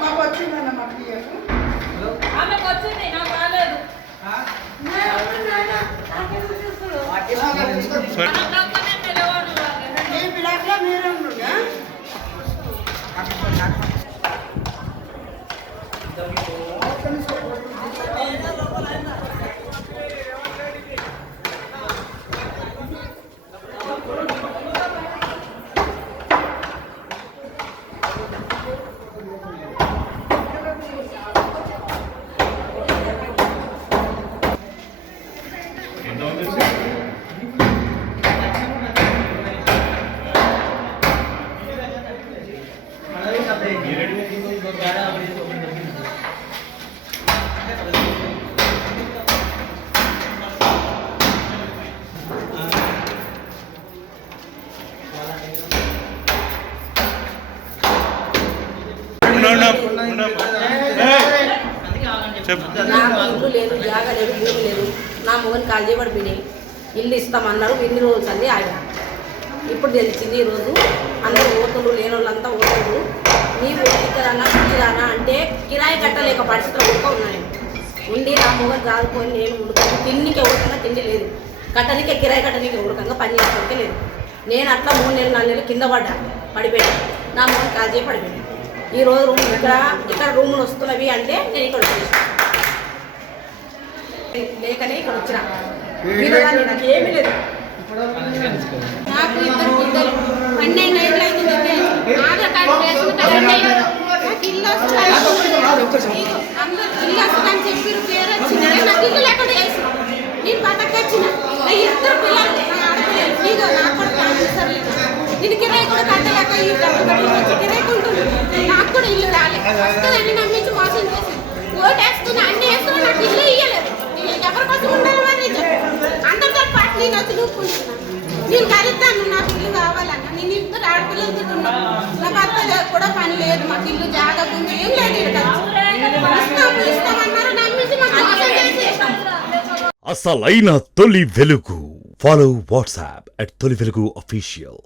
మాకు వచ్చిందన్న మాకు ఆమెకు వచ్చింది నాకు రాలేదు. ఈ బ్లాక్లో మీరే ఉండుగా నాకు ఇల్లు లేదు, జాగా లేదు, భూమి లేదు. నా మొగని కాల్ చేయబడిపోయినాయి. ఇల్లు ఇస్తామన్నారు, ఎన్ని రోజులు అండి ఆయన. ఇప్పుడు తెలిసింది ఈరోజు అందరూ ఓటులు లేని వాళ్ళంతా ఓటులు. నీవు ఇక్కడన్నా ఇచ్చిరానా అంటే కిరాయి కట్టలేక పరిస్థితులు కూడా ఉన్నాయి. ఉండి నా మొగని రాదుకొని నేను ఉడకని తిండికి ఉడకంగా తిండి లేదు, కట్టనికే కిరాయి కట్టనికే ఉడకంగా పని చేసుకోవడానికి లేదు. నేను అట్లా 3 నెలలు 4 నెలలు కింద పడిపోయాను. నా మొగని కాల్ చేయి పడిపోయాను. ఈరోజు రూమ్ ఇక్కడ రూములు వస్తున్నవి అంటే నేను ఇక్కడ వచ్చేసాను. లేకనే ఇక్కడ వచ్చిన నాకు ఏమీ లేదు. నాకు 2 బిడ్డలు 12 ఏళ్ళు అవుతుంది. ఆధార్ కార్డు రేషన్ కార్డు నాకు ఇల్లు వస్తుంది. అందరూ ఇల్లు వస్తుందని చెప్పారు, పేరు వచ్చింది. నాకు ఇల్లు లేకుండా చేసి నేను బతకొచ్చిన 2 పిల్లలు ఆడపిల్లలు. ఇదిగో నాకు కూడా ట్రాన్స్ఫర్ లేదు. నేను కిరాయి కూడా కట్టలేక ఈ డబ్బు వచ్చి కిరాయి కొంటుంది. నాకు కూడా ఇల్లు రాలేదు. వస్తుందని నమ్మించి మోసం చేసి ఓటు వేస్తున్నా, అన్ని వేస్తున్నా, నాకు ఇల్లు ఇయ్యలేదు. ఎవరి కోసం ఉండాలి మరి అందరితో పాటు నేను వచ్చి నూపుకుంటున్నాను. నేను కలుద్దాను, నాకు ఇల్లు కావాలన్నా. నేను 2 ఆడపిల్లలతో ఉన్నాను. నా భర్త కూడా పని లేదు, మాకు ఇల్లు జాగా ఉంది, ఏం లేదు. ఇక్కడ ఇస్తామన్నారు, నమ్మించి మాకు మోసం చేసి. అసలైన తొలి వెలుగు. ఫాలో వాట్సాప్ @తొలి వెలుగు official.